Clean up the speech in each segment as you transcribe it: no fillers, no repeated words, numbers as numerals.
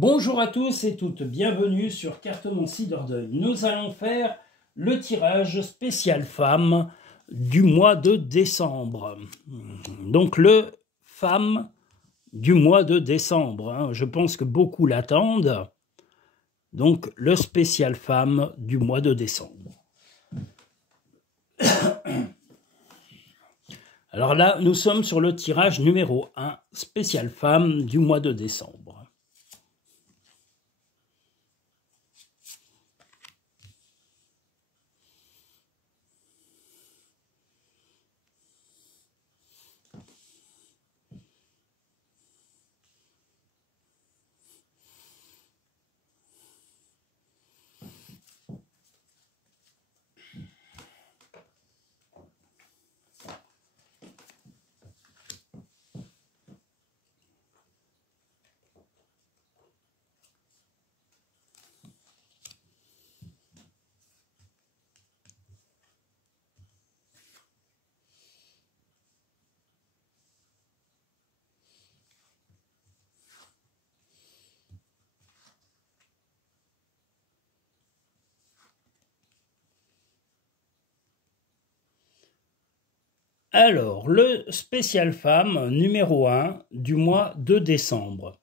Bonjour à tous et toutes, bienvenue sur Cartomancie d'Ordeuil. Nous allons faire le tirage spécial femme du mois de décembre. Donc le femme du mois de décembre, je pense que beaucoup l'attendent. Donc le spécial femme du mois de décembre. Alors là, nous sommes sur le tirage numéro 1, spécial femme du mois de décembre. Alors, le spécial femme numéro 1 du mois de décembre.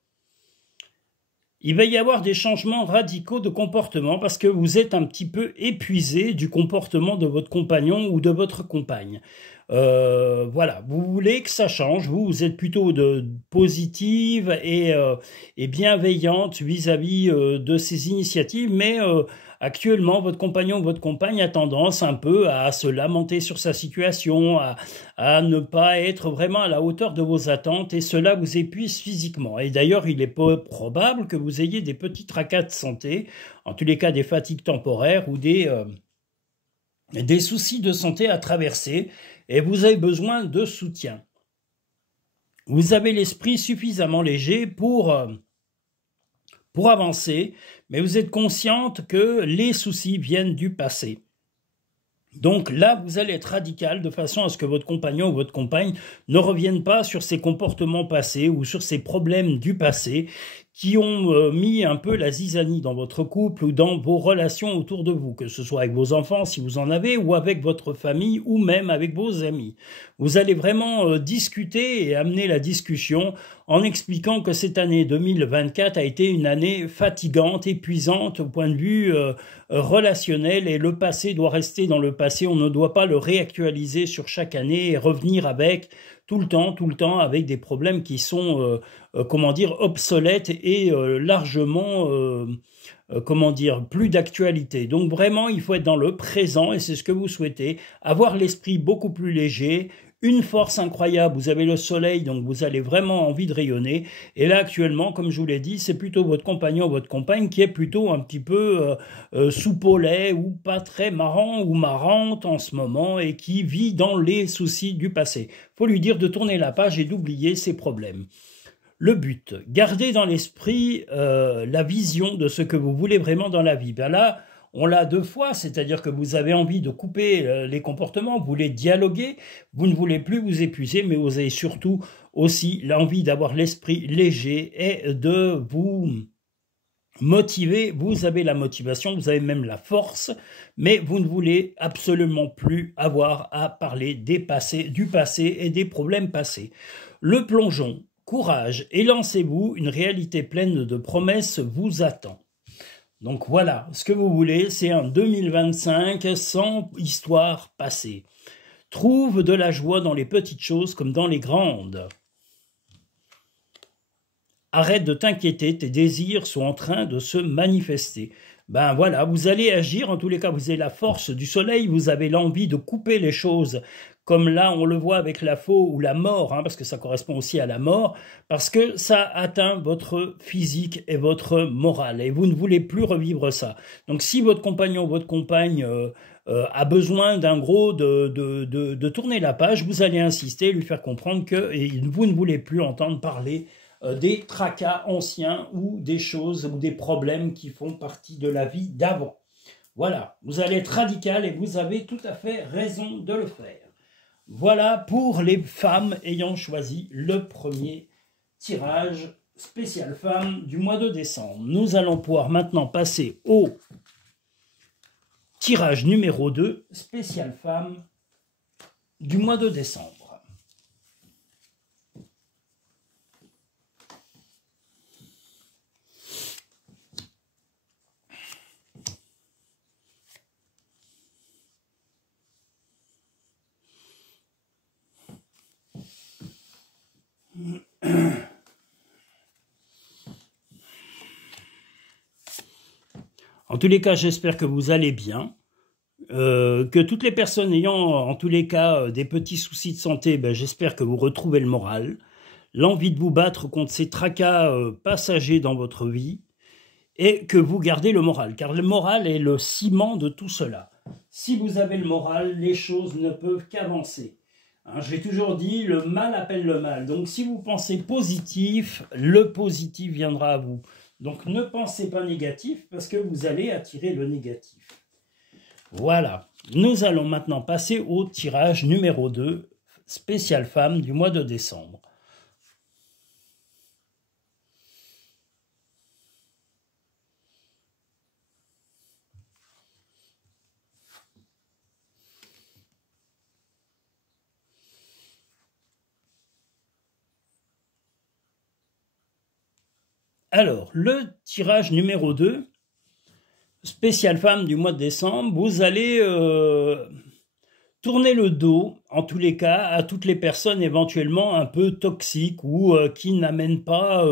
Il va y avoir des changements radicaux de comportement parce que vous êtes un petit peu épuisé du comportement de votre compagnon ou de votre compagne. Voilà, vous voulez que ça change, vous êtes plutôt positive et bienveillante vis-à-vis de ces initiatives, mais actuellement, votre compagnon ou votre compagne a tendance un peu à se lamenter sur sa situation, à ne pas être vraiment à la hauteur de vos attentes, et cela vous épuise physiquement. Et d'ailleurs, il est peu probable que vous ayez des petits tracas de santé, en tous les cas des fatigues temporaires ou des soucis de santé à traverser, et vous avez besoin de soutien. Vous avez l'esprit suffisamment léger pour avancer, mais vous êtes consciente que les soucis viennent du passé. Donc là, vous allez être radical de façon à ce que votre compagnon ou votre compagne ne revienne pas sur ses comportements passés ou sur ses problèmes du passé qui ont mis un peu la zizanie dans votre couple ou dans vos relations autour de vous, que ce soit avec vos enfants si vous en avez, ou avec votre famille, ou même avec vos amis. Vous allez vraiment discuter et amener la discussion en expliquant que cette année 2024 a été une année fatigante, épuisante au point de vue relationnel, et le passé doit rester dans le passé, on ne doit pas le réactualiser sur chaque année et revenir avec tout le temps, avec des problèmes qui sont, comment dire, obsolètes et largement, comment dire, plus d'actualité. Donc vraiment, il faut être dans le présent, et c'est ce que vous souhaitez, avoir l'esprit beaucoup plus léger, une force incroyable, vous avez le soleil, donc vous avez vraiment envie de rayonner, et là actuellement, comme je vous l'ai dit, c'est plutôt votre compagnon ou votre compagne qui est plutôt un petit peu soupe au lait, ou pas très marrant ou marrante en ce moment, et qui vit dans les soucis du passé. Faut lui dire de tourner la page et d'oublier ses problèmes. Le but, gardez dans l'esprit la vision de ce que vous voulez vraiment dans la vie. Ben là, on l'a deux fois, c'est-à-dire que vous avez envie de couper les comportements, vous voulez dialoguer, vous ne voulez plus vous épuiser, mais vous avez surtout aussi l'envie d'avoir l'esprit léger et de vous motiver. Vous avez la motivation, vous avez même la force, mais vous ne voulez absolument plus avoir à parler du passé et des problèmes passés. Le plongeon, courage et lancez-vous, une réalité pleine de promesses vous attend. Donc voilà, ce que vous voulez, c'est un 2025 sans histoire passée. Trouve de la joie dans les petites choses comme dans les grandes. Arrête de t'inquiéter, tes désirs sont en train de se manifester. Ben voilà, vous allez agir, en tous les cas, vous avez la force du soleil, vous avez l'envie de couper les choses, comme là on le voit avec la faux ou la mort, parce que ça correspond aussi à la mort, parce que ça atteint votre physique et votre morale, et vous ne voulez plus revivre ça. Donc si votre compagnon ou votre compagne a besoin d'un gros de tourner la page, vous allez insister, lui faire comprendre que vous ne voulez plus entendre parler des tracas anciens ou des choses ou des problèmes qui font partie de la vie d'avant. Voilà, vous allez être radical et vous avez tout à fait raison de le faire. Voilà pour les femmes ayant choisi le premier tirage spécial femme du mois de décembre. Nous allons pouvoir maintenant passer au tirage numéro 2, spécial femme du mois de décembre. En tous les cas, j'espère que vous allez bien, que toutes les personnes ayant, en tous les cas, des petits soucis de santé, ben, j'espère que vous retrouvez le moral, l'envie de vous battre contre ces tracas passagers dans votre vie, et que vous gardez le moral, car le moral est le ciment de tout cela. Si vous avez le moral, les choses ne peuvent qu'avancer. Hein, j'ai toujours dit, le mal appelle le mal. Donc si vous pensez positif, le positif viendra à vous. Donc ne pensez pas négatif, parce que vous allez attirer le négatif. Voilà. Nous allons maintenant passer au tirage numéro 2, spécial femme du mois de décembre. Alors, le tirage numéro 2, spécial femme du mois de décembre, vous allez tourner le dos, en tous les cas, à toutes les personnes éventuellement un peu toxiques ou qui n'amènent pas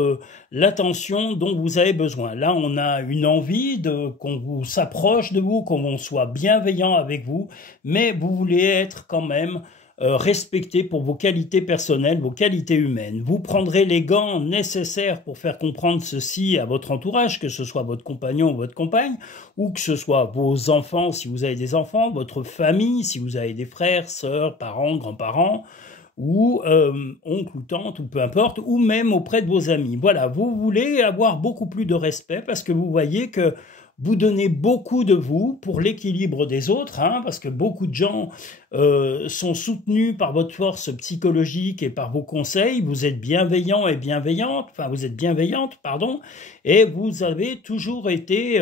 l'attention dont vous avez besoin. Là, on a une envie qu'on vous s'approche de vous, qu'on soit bienveillant avec vous, mais vous voulez être quand même respecté pour vos qualités personnelles, vos qualités humaines. Vous prendrez les gants nécessaires pour faire comprendre ceci à votre entourage, que ce soit votre compagnon ou votre compagne, ou que ce soit vos enfants si vous avez des enfants, votre famille si vous avez des frères, sœurs, parents, grands-parents, ou oncle ou tante, ou peu importe, ou même auprès de vos amis. Voilà, vous voulez avoir beaucoup plus de respect parce que vous voyez que vous donnez beaucoup de vous pour l'équilibre des autres, hein, parce que beaucoup de gens sont soutenus par votre force psychologique et par vos conseils. Vous êtes bienveillant et bienveillante, enfin vous êtes bienveillante, pardon, et vous avez toujours été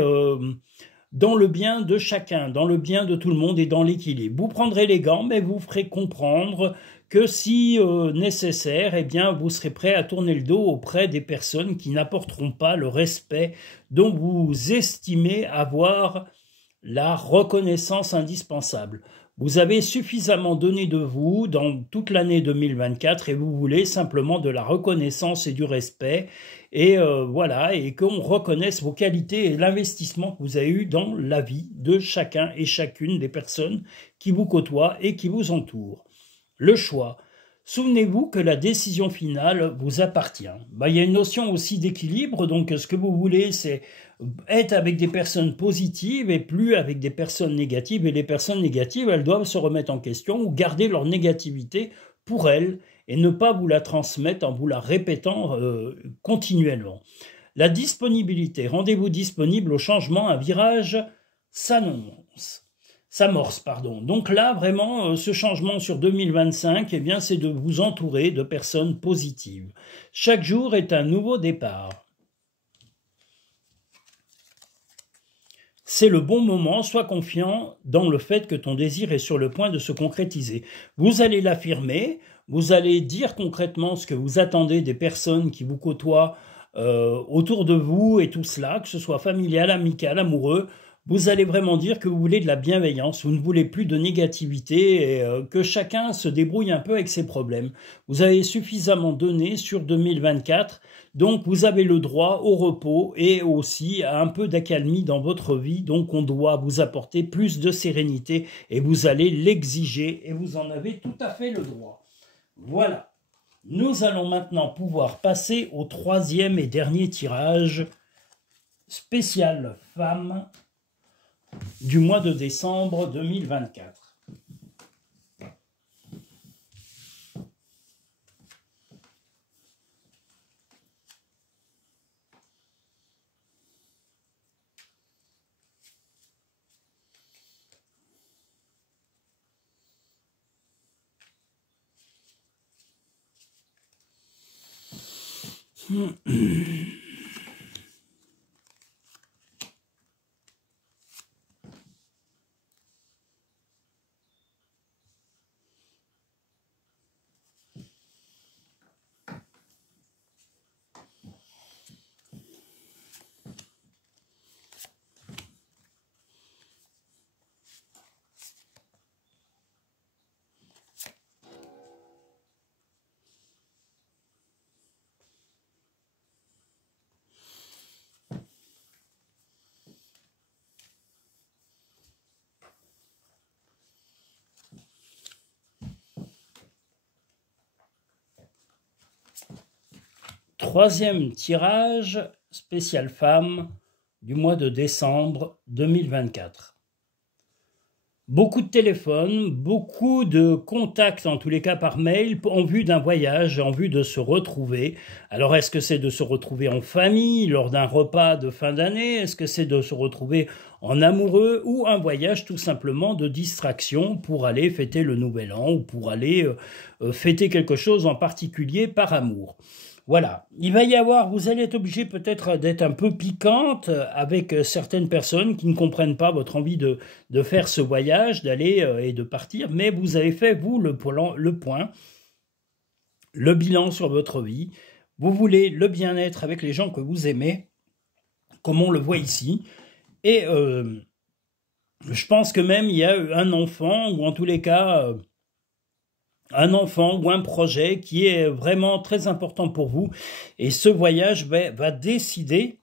dans le bien de chacun, dans le bien de tout le monde et dans l'équilibre. Vous prendrez les gants, mais vous ferez comprendre que si nécessaire, eh bien, vous serez prêt à tourner le dos auprès des personnes qui n'apporteront pas le respect dont vous estimez avoir la reconnaissance indispensable. Vous avez suffisamment donné de vous dans toute l'année 2024 et vous voulez simplement de la reconnaissance et du respect et voilà, et qu'on reconnaisse vos qualités et l'investissement que vous avez eu dans la vie de chacun et chacune des personnes qui vous côtoient et qui vous entourent. Le choix. Souvenez-vous que la décision finale vous appartient. Il y a une notion aussi d'équilibre, donc ce que vous voulez, c'est être avec des personnes positives et plus avec des personnes négatives. Et les personnes négatives, elles doivent se remettre en question ou garder leur négativité pour elles et ne pas vous la transmettre en vous la répétant continuellement. La disponibilité. Rendez-vous disponible au changement, un virage s'amorce, pardon. Donc là, vraiment, ce changement sur 2025, eh bien, c'est de vous entourer de personnes positives. Chaque jour est un nouveau départ. C'est le bon moment, sois confiant dans le fait que ton désir est sur le point de se concrétiser. Vous allez l'affirmer, vous allez dire concrètement ce que vous attendez des personnes qui vous côtoient autour de vous et tout cela, que ce soit familial, amical, amoureux. Vous allez vraiment dire que vous voulez de la bienveillance, vous ne voulez plus de négativité et que chacun se débrouille un peu avec ses problèmes. Vous avez suffisamment donné sur 2024, donc vous avez le droit au repos et aussi à un peu d'accalmie dans votre vie, donc on doit vous apporter plus de sérénité et vous allez l'exiger et vous en avez tout à fait le droit. Voilà. Nous allons maintenant pouvoir passer au troisième et dernier tirage spécial femme du mois de décembre 2024. Troisième tirage spécial femme du mois de décembre 2024. Beaucoup de téléphones, beaucoup de contacts, en tous les cas par mail, en vue d'un voyage, en vue de se retrouver. Alors, est-ce que c'est de se retrouver en famille, lors d'un repas de fin d'année? Est-ce que c'est de se retrouver en amoureux, ou un voyage tout simplement de distraction pour aller fêter le Nouvel An, ou pour aller fêter quelque chose en particulier par amour? Voilà, il va y avoir, vous allez être obligé peut-être d'être un peu piquante avec certaines personnes qui ne comprennent pas votre envie de faire ce voyage, d'aller et de partir, mais vous avez fait, vous, le point, le bilan sur votre vie. Vous voulez le bien-être avec les gens que vous aimez, comme on le voit ici, et je pense que même il y a un enfant, ou en tous les cas... un enfant ou un projet qui est vraiment très important pour vous. Et ce voyage va décider,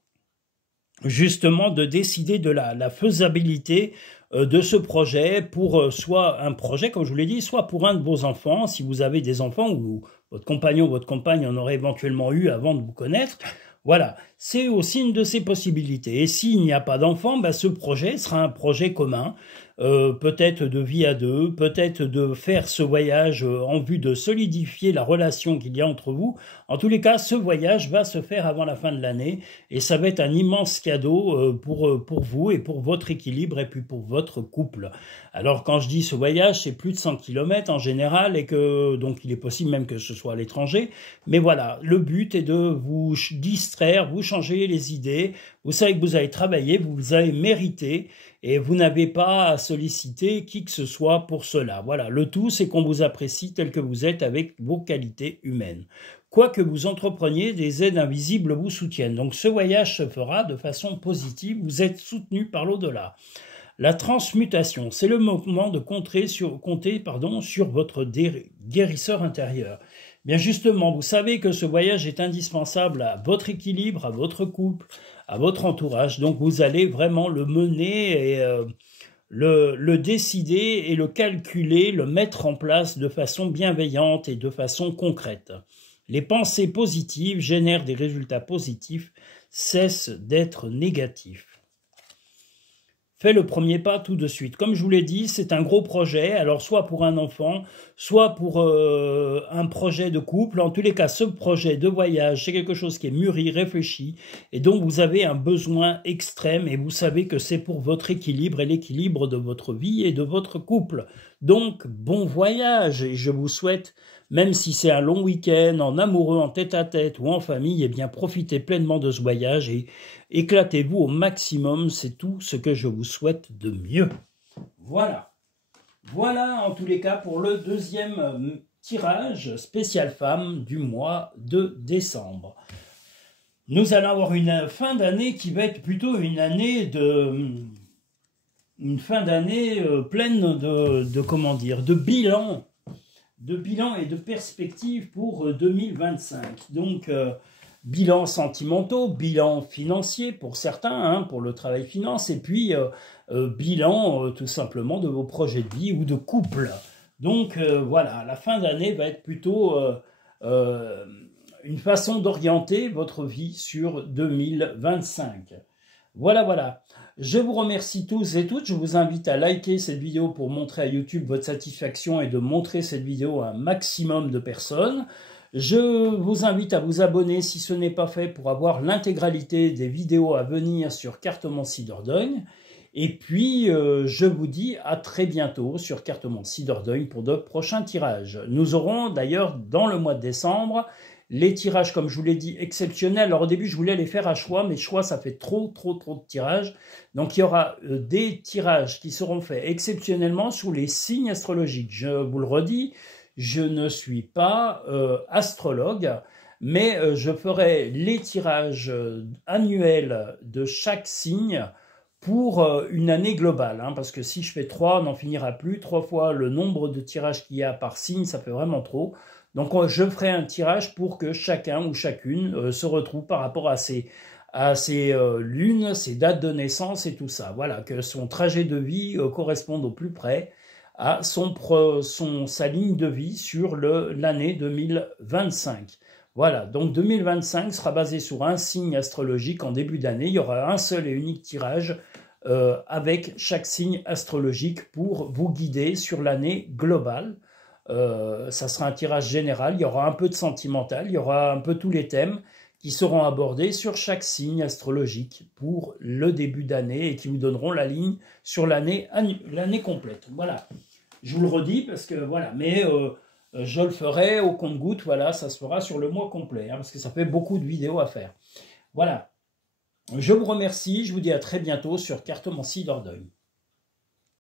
justement, de la faisabilité de ce projet pour soit un projet, comme je vous l'ai dit, soit pour un de vos enfants, si vous avez des enfants ou votre compagnon ou votre compagne en aurait éventuellement eu avant de vous connaître. Voilà, c'est aussi une de ces possibilités. Et s'il n'y a pas d'enfant, ce projet sera un projet commun, peut-être de vie à deux, peut-être de faire ce voyage en vue de solidifier la relation qu'il y a entre vous. En tous les cas, ce voyage va se faire avant la fin de l'année et ça va être un immense cadeau pour vous et pour votre équilibre et puis pour votre couple. Alors quand je dis ce voyage, c'est plus de 100 km en général et que donc il est possible même que ce soit à l'étranger. Mais voilà, le but est de vous distraire, vous changer les idées. Vous savez que vous avez travaillé, vous avez mérité et vous n'avez pas à solliciter qui que ce soit pour cela. Voilà, le tout c'est qu'on vous apprécie tel que vous êtes avec vos qualités humaines. Quoi que vous entrepreniez, des aides invisibles vous soutiennent. Donc ce voyage se fera de façon positive, vous êtes soutenu par l'au-delà. La transmutation, c'est le moment de compter sur votre guérisseur intérieur. Bien justement, vous savez que ce voyage est indispensable à votre équilibre, à votre couple, à votre entourage. Donc vous allez vraiment le mener et le décider et le calculer, le mettre en place de façon bienveillante et de façon concrète. Les pensées positives génèrent des résultats positifs, cessent d'être négatifs. Fais le premier pas tout de suite. Comme je vous l'ai dit, c'est un gros projet, alors soit pour un enfant, soit pour un projet de couple. En tous les cas, ce projet de voyage, c'est quelque chose qui est mûri, réfléchi, et dont vous avez un besoin extrême, et vous savez que c'est pour votre équilibre et l'équilibre de votre vie et de votre couple. Donc, bon voyage, et je vous souhaite, même si c'est un long week-end, en amoureux, en tête-à-tête ou en famille, eh bien profitez pleinement de ce voyage et éclatez-vous au maximum, c'est tout ce que je vous souhaite de mieux. Voilà. Voilà en tous les cas pour le deuxième tirage spécial femme du mois de décembre. Nous allons avoir une fin d'année qui va être plutôt une fin d'année pleine de bilan et de perspectives pour 2025. Donc, bilan sentimentaux, bilan financier pour certains, pour le travail finance, et puis bilan tout simplement de vos projets de vie ou de couple. Donc, voilà, la fin d'année va être plutôt une façon d'orienter votre vie sur 2025. Voilà, voilà. Je vous remercie tous et toutes. Je vous invite à liker cette vidéo pour montrer à YouTube votre satisfaction et de montrer cette vidéo à un maximum de personnes. Je vous invite à vous abonner si ce n'est pas fait pour avoir l'intégralité des vidéos à venir sur Cartomancie-Dordogne. Et puis, je vous dis à très bientôt sur Cartomancie-Dordogne pour de prochains tirages. Nous aurons d'ailleurs dans le mois de décembre Les tirages, comme je vous l'ai dit, exceptionnels. Alors au début, je voulais les faire à choix, mais choix, ça fait trop de tirages. Donc il y aura des tirages qui seront faits exceptionnellement sous les signes astrologiques. Je vous le redis, je ne suis pas astrologue, mais je ferai les tirages annuels de chaque signe pour une année globale, hein, parce que si je fais 3, on n'en finira plus. 3 fois le nombre de tirages qu'il y a par signe, ça fait vraiment trop. Donc je ferai un tirage pour que chacun ou chacune se retrouve par rapport à ses lunes, ses dates de naissance et tout ça. Voilà, que son trajet de vie corresponde au plus près à sa ligne de vie sur l'année 2025. Voilà, donc 2025 sera basé sur un signe astrologique en début d'année. Il y aura un seul et unique tirage avec chaque signe astrologique pour vous guider sur l'année globale. Ça sera un tirage général, il y aura un peu de sentimental, il y aura un peu tous les thèmes qui seront abordés sur chaque signe astrologique pour le début d'année et qui vous donneront la ligne sur l'année complète. Voilà, je vous le redis parce que voilà, mais je le ferai au compte-gouttes, voilà, ça se fera sur le mois complet, hein, parce que ça fait beaucoup de vidéos à faire. Voilà, je vous remercie, je vous dis à très bientôt sur Cartomancie Dordogne.